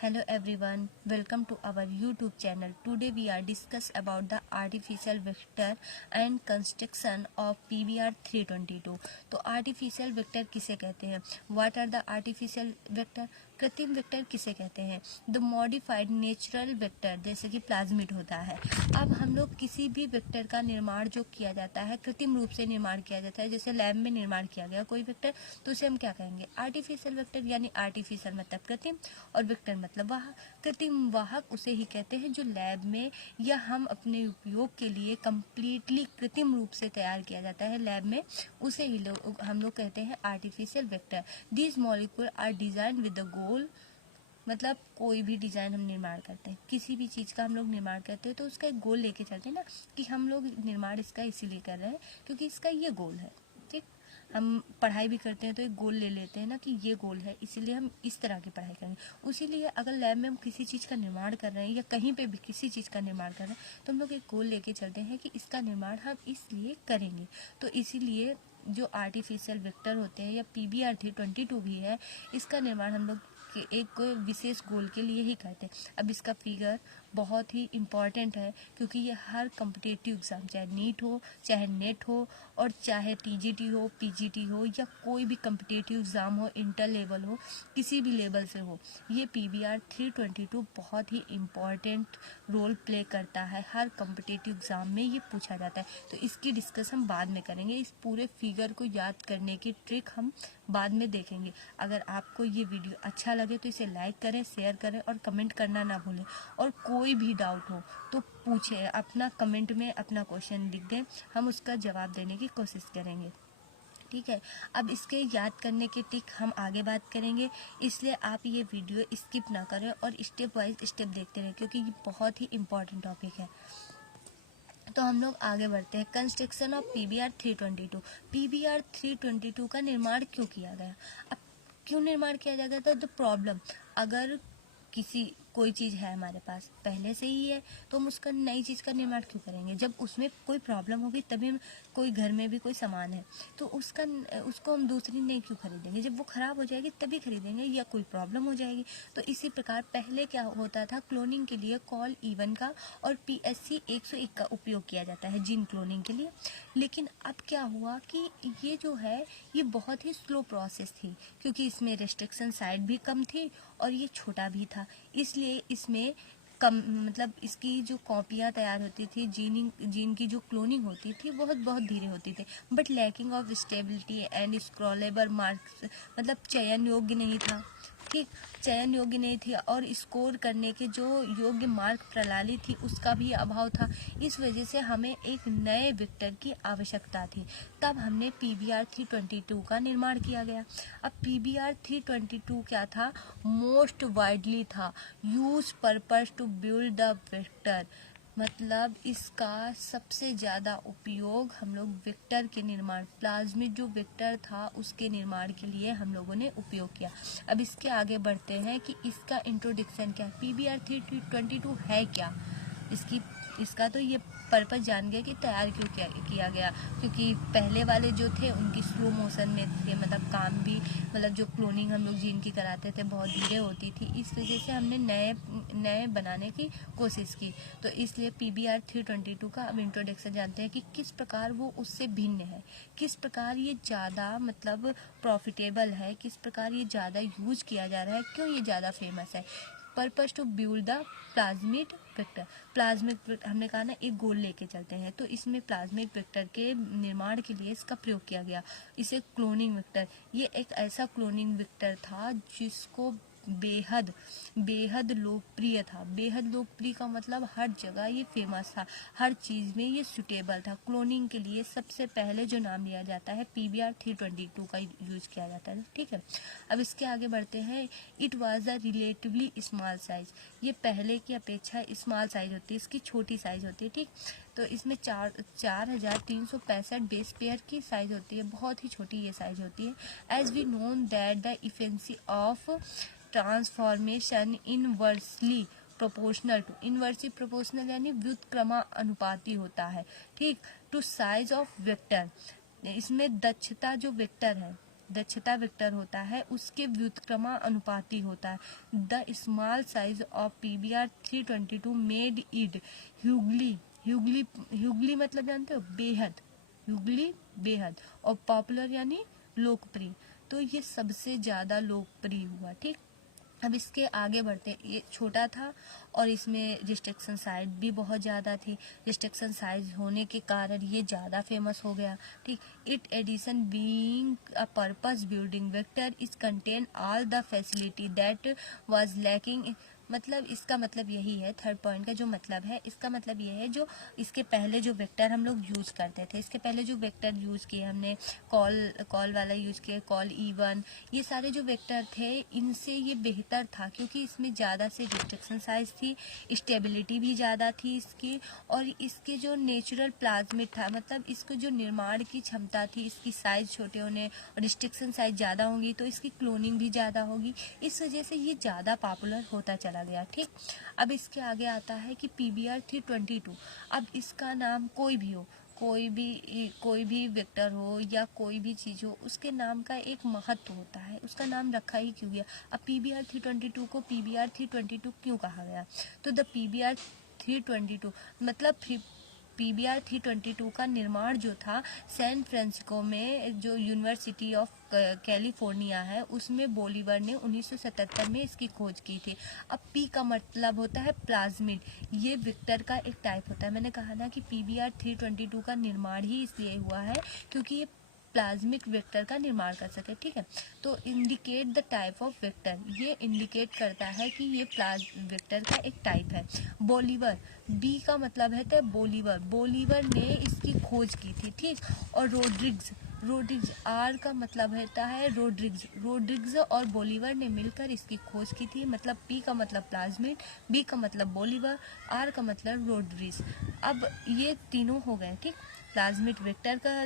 Hello everyone, welcome to our YouTube channel. Today we are discuss about the artificial vector and construction of PBR 322. तो artificial vector किसे कहते हैं? What are the artificial vector? कृत्रिम vector किसे कहते हैं? The modified natural vector, जैसे कि प्लाज्मिड होता है। अब हम लोग किसी भी वेक्टर का निर्माण जो किया जाता है, कृत्रिम रूप से निर्माण किया जाता है, जैसे लैब में निर्माण किया गया कोई वेक्टर, तो उसे हम क्या कहेंगे? Artificial vector. यानी आर्टिफिशियल मतलब कृत्रिम और वेक्टर मतलब वाहक। कृत्रिम वाहक उसे ही कहते हैं जो लैब में या हम अपने उपयोग के लिए कंप्लीटली कृत्रिम रूप से तैयार किया जाता है लैब में, उसे ही हम लोग कहते हैं artificial vector. These molecule are design with the goal, मतलब कोई भी डिजाइन हम निर्माण करते हैं, किसी भी चीज का हम लोग निर्माण करते हैं तो उसका एक गोल लेके चलते हैं ना, कि हम लोग निर्माण इसका इसीलिए कर रहे हैं क्योंकि इसका ये गोल है। ठीक, हम पढ़ाई भी करते हैं तो एक गोल ले लेते हैं ना कि ये गोल है, इसीलिए हम इस तरह की पढ़ाई करेंगे। उसीलिए अगर लैब में हम किसी चीज़ का निर्माण कर रहे हैं या कहीं पे भी किसी चीज़ का निर्माण कर रहे हैं तो हम लोग एक गोल लेके चलते हैं कि इसका निर्माण हम इसलिए करेंगे। तो इसीलिए जो आर्टिफिशियल वेक्टर होते हैं या PBR 322 भी है, इसका निर्माण हम लोग के एक विशेष गोल के लिए ही करते हैं। अब इसका फिगर बहुत ही इम्पॉर्टेंट है क्योंकि ये हर कम्पिटेटिव एग्जाम, चाहे नीट हो, चाहे नेट हो, और चाहे TGT हो, PGT हो, या कोई भी कम्पिटेटिव एग्जाम हो, इंटर लेवल हो, किसी भी लेवल से हो, ये PBR 322 बहुत ही इम्पॉर्टेंट रोल प्ले करता है। हर कम्पिटेटिव एग्जाम में ये पूछा जाता है। तो इसकी डिस्कस हम बाद में करेंगे। इस पूरे फिगर को याद करने की ट्रिक हम बाद में देखेंगे। अगर आपको ये वीडियो अच्छा लगे तो इसे लाइक करें, शेयर करें और कमेंट करना ना भूलें। और कोई भी डाउट हो तो पूछें, अपना कमेंट में अपना क्वेश्चन लिख दें, हम उसका जवाब देने की कोशिश करेंगे। ठीक है, अब इसके याद करने की ट्रिक हम आगे बात करेंगे, इसलिए आप ये वीडियो स्किप ना करें और स्टेप वाइज स्टेप देखते रहें क्योंकि ये बहुत ही इम्पोर्टेंट टॉपिक है। तो हम लोग आगे बढ़ते हैं। Construction of PBR 322। PBR 322 का निर्माण क्यों किया गया? अब क्यों निर्माण किया जाता था? द प्रॉब्लम, अगर कोई चीज़ है हमारे पास पहले से ही है तो हम उसका नई चीज़ का निर्माण क्यों करेंगे? जब उसमें कोई प्रॉब्लम होगी तभी हम, कोई घर में भी कोई सामान है तो उसको हम दूसरी नहीं क्यों खरीदेंगे? जब वो ख़राब हो जाएगी तभी खरीदेंगे, या कोई प्रॉब्लम हो जाएगी। तो इसी प्रकार पहले क्या होता था, क्लोनिंग के लिए कॉल E1 का और PSC 101 का उपयोग किया जाता है जीन क्लोनिंग के लिए। लेकिन अब क्या हुआ कि ये जो है ये बहुत ही स्लो प्रोसेस थी क्योंकि इसमें रेस्ट्रिक्शन साइड भी कम थी और ये छोटा भी था, इसलिए इसमें कम, मतलब इसकी जो कॉपियाँ तैयार होती थी, जीन की जो क्लोनिंग होती थी बहुत बहुत धीरे होती थी। But lacking of stability and scrollable marks, मतलब चयन योग्य नहीं था। ठीक, चयन योग्य नहीं थी और स्कोर करने के जो योग्य मार्क प्रणाली थी उसका भी अभाव था। इस वजह से हमें एक नए वेक्टर की आवश्यकता थी। तब हमने PBR 322 का निर्माण किया गया। अब PBR 322 क्या था? मोस्ट वाइडली था use purpose to build the vector, मतलब इसका सबसे ज़्यादा उपयोग हम लोग वेक्टर के निर्माण, प्लाज्मिड जो वेक्टर था उसके निर्माण के लिए हम लोगों ने उपयोग किया। अब इसके आगे बढ़ते हैं कि इसका इंट्रोडक्शन क्या है, PBR 322 है क्या। इसका तो ये पर्पस जान गया कि तैयार क्यों किया गया, क्योंकि पहले वाले जो थे उनकी स्लो मोशन में थे, मतलब काम भी, मतलब जो क्लोनिंग हम लोग जीन की कराते थे बहुत धीरे होती थी, इस वजह से हमने नए बनाने की कोशिश की। तो इसलिए PBR 322 का अब इंट्रोडक्शन जानते हैं कि किस प्रकार वो उससे भिन्न है, किस प्रकार ये ज़्यादा मतलब प्रॉफिटेबल है, किस प्रकार ये ज़्यादा यूज किया जा रहा है, क्यों ये ज़्यादा फेमस है। Purpose to build the plasmid vector, plasmid हमने कहा ना एक गोल लेके चलते हैं, तो इसमें प्लाज्मिक वेक्टर के निर्माण के लिए इसका प्रयोग किया गया। इसे क्लोनिंग वेक्टर, ये एक ऐसा क्लोनिंग वेक्टर था जिसको बेहद बेहद लोकप्रिय था। बेहद लोकप्रिय का मतलब हर जगह ये फेमस था, हर चीज़ में ये सुटेबल था। क्लोनिंग के लिए सबसे पहले जो नाम लिया जाता है PBR 322 का यूज किया जाता है। ठीक है, अब इसके आगे बढ़ते हैं। It was a relatively small size, ये पहले की अपेक्षा स्मॉल साइज होती है, इसकी छोटी साइज होती है। ठीक, तो इसमें 4365 बेस पेयर की साइज होती है, बहुत ही छोटी ये साइज होती है। As we known that the efficiency of transformation inversely proportional to, inversely proportional यानी व्युत्क्रमानुपाती होता है। ठीक, टू साइज ऑफ वेक्टर, इसमें दक्षता जो वेक्टर है दक्षता वेक्टर होता है उसके व्युत्क्रमानुपाती होता है। The small size of PBR 322 made it hugely hugely hugely मतलब जानते हो, बेहद, ह्यूगली बेहद, और पॉपुलर यानी लोकप्रिय। तो ये सबसे ज्यादा लोकप्रिय हुआ। ठीक, अब इसके आगे बढ़ते, ये छोटा था और इसमें रिस्ट्रिक्शन साइज भी बहुत ज़्यादा थी। रिस्ट्रिक्शन साइज होने के कारण ये ज़्यादा फेमस हो गया। ठीक, it addition being a purpose building vector is contain all the facility that was lacking. मतलब इसका मतलब यही है, थर्ड पॉइंट का जो मतलब है, इसका मतलब ये है जो इसके पहले जो वेक्टर हम लोग यूज करते थे, इसके पहले जो वेक्टर यूज किए हमने, कॉल वाला यूज किया, कॉल E1, ये सारे जो वेक्टर थे इनसे ये बेहतर था क्योंकि इसमें ज़्यादा से रिस्ट्रिक्शन साइज थी, स्टेबिलिटी भी ज़्यादा थी इसकी, और इसके जो नेचुरल प्लाज्मिड था, मतलब इसको जो निर्माण की क्षमता थी, इसकी साइज छोटे होने और रिस्ट्रिक्शन साइज ज़्यादा होंगी तो इसकी क्लोनिंग भी ज़्यादा होगी, इस वजह से ये ज़्यादा पॉपुलर होता चला गया। ठीक, अब इसके आगे आता है कि PBR 322। अब इसका नाम कोई भी हो, कोई भी वेक्टर हो या कोई भी चीज हो, उसके नाम का एक महत्व होता है, उसका नाम रखा ही क्यों गया। अब PBR 322 को PBR 322 क्यों कहा गया, तो द PBR 322 मतलब PBR 322 का निर्माण जो था सैन फ्रांसिस्को में, जो यूनिवर्सिटी ऑफ कैलिफोर्निया है, उसमें बोलीवर ने 1977 में इसकी खोज की थी। अब P का मतलब होता है प्लाज्मिड, ये वेक्टर का एक टाइप होता है। मैंने कहा ना कि PBR 322 का निर्माण ही इसलिए हुआ है क्योंकि ये प्लाज्मिक वेक्टर का निर्माण कर सके। ठीक है, तो indicate the type of vector, ये इंडिकेट करता है कि ये वेक्टर का एक टाइप है। बोलीवर, बी का मतलब है तो बोलीवर ने इसकी खोज की थी। ठीक, और रोड्रिग्स आर का मतलब होता है रोड्रिग्स और बोलीवर ने मिलकर इसकी खोज की थी। मतलब P का मतलब प्लाज्मिड, B का मतलब बोलीवर, R का मतलब रोड्रिग्स। अब ये तीनों हो गए। ठीक, प्लाज्मिड वेक्टर का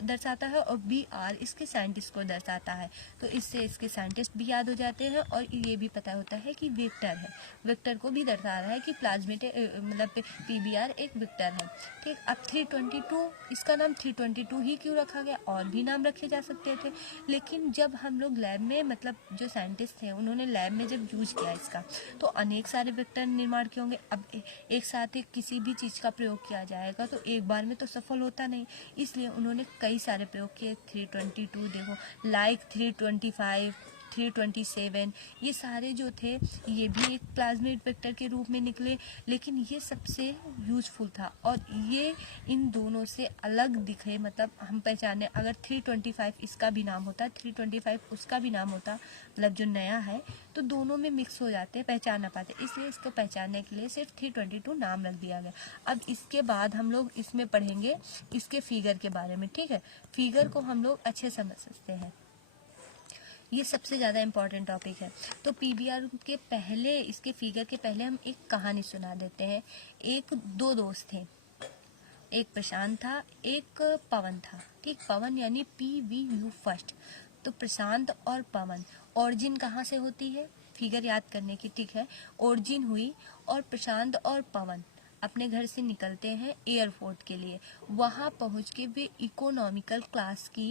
दर्शाता है और BR इसके साइंटिस्ट को दर्शाता है, तो इससे इसके साइंटिस्ट भी याद हो जाते हैं और ये भी पता होता है कि वेक्टर है, वेक्टर को भी दर्शा रहा है कि प्लाज्मिड मतलब PBR एक वेक्टर है। ठीक, अब 322, इसका नाम 322 ही क्यों रखा गया, और भी नाम रखे जा सकते थे, लेकिन जब हम लोग लैब में, मतलब जो साइंटिस्ट थे उन्होंने लैब में जब यूज किया इसका, तो अनेक सारे वेक्टर निर्माण किए होंगे। अब एक साथ ही किसी भी चीज का प्रयोग किया जाएगा तो एक बार में तो सफल होता नहीं, इसलिए उन्होंने कई सारे प्रयोग किए। 322 देखो, लाइक 325, 327, ये सारे जो थे ये भी एक प्लाज्मिड वेक्टर के रूप में निकले, लेकिन ये सबसे यूजफुल था और ये इन दोनों से अलग दिखे। मतलब हम पहचाने, अगर 325 इसका भी नाम होता, 325 उसका भी नाम होता, मतलब जो नया है, तो दोनों में मिक्स हो जाते, पहचान ना पाते, इसलिए इसको पहचानने के लिए सिर्फ 322 नाम रख दिया गया। अब इसके बाद हम लोग इसमें पढ़ेंगे इसके फिगर के बारे में। ठीक है, फिगर को हम लोग अच्छे समझ सकते हैं, ये सबसे ज़्यादा इम्पोर्टेंट टॉपिक है। तो PBR के पहले, इसके फिगर के पहले हम एक कहानी सुना देते हैं। दो दोस्त थे, एक प्रशांत था, एक पवन था। ठीक, पवन यानी PVU फर्स्ट। तो प्रशांत और पवन, ओरिजिन कहाँ से होती है, फिगर याद करने की। ठीक है, ओरिजिन हुई और प्रशांत और पवन अपने घर से निकलते हैं एयरपोर्ट के लिए। वहां पहुंच के वे इकोनॉमिकल क्लास की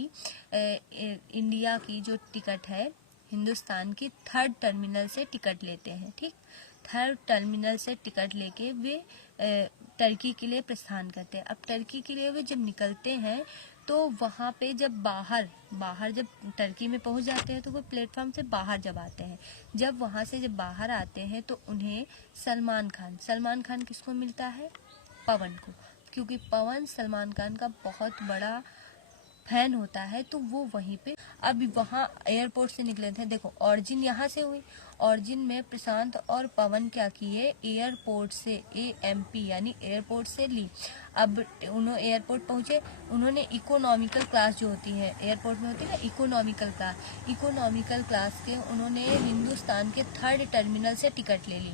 इंडिया की जो टिकट है, हिंदुस्तान की थर्ड टर्मिनल से टिकट लेते हैं। ठीक, थर्ड टर्मिनल से टिकट लेके वे टर्की के लिए प्रस्थान करते हैं। अब टर्की के लिए वे जब निकलते हैं तो वहाँ पे जब बाहर जब टर्की में पहुँच जाते हैं तो वो प्लेटफॉर्म से बाहर जब आते हैं, जब वहाँ से जब बाहर आते हैं तो उन्हें सलमान खान किसको मिलता है, पवन को, क्योंकि पवन सलमान खान का बहुत बड़ा फैन होता है। तो वो वहीं पे, अब वहाँ एयरपोर्ट से निकले थे। देखो, ओरिजिन यहाँ से हुई, ओरिजिन में प्रशांत और पवन क्या किए, एयरपोर्ट से AMP यानी एयरपोर्ट से ली। अब उन्होंने एयरपोर्ट पहुंचे, उन्होंने इकोनॉमिकल क्लास जो होती है एयरपोर्ट में होती है ना, इकोनॉमिकल क्लास के उन्होंने हिंदुस्तान के थर्ड टर्मिनल से टिकट ले ली।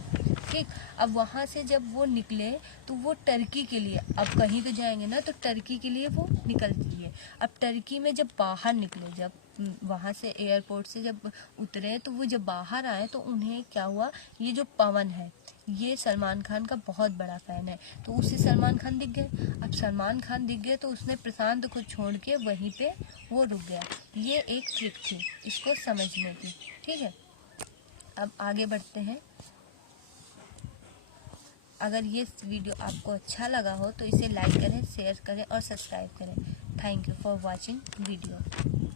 ठीक, अब वहाँ से जब वो निकले तो वो टर्की के लिए, अब कहीं तो जाएंगे ना, तो टर्की के लिए वो निकलती है। अब टर्की में जब बाहर निकले, जब वहाँ से एयरपोर्ट से जब उतरे, तो वो जब बाहर आए तो उन्हें क्या हुआ, ये जो पवन है ये सलमान खान का बहुत बड़ा फैन है, तो उसे सलमान खान दिख गए। अब सलमान खान दिख गए तो उसने प्रशांत को छोड़ के वहीं पे वो रुक गया। ये एक ट्रिक थी इसको समझने की, ठीक है। अब आगे बढ़ते हैं। अगर ये वीडियो आपको अच्छा लगा हो तो इसे लाइक करें, शेयर करें और सब्सक्राइब करें। Thank you for watching video.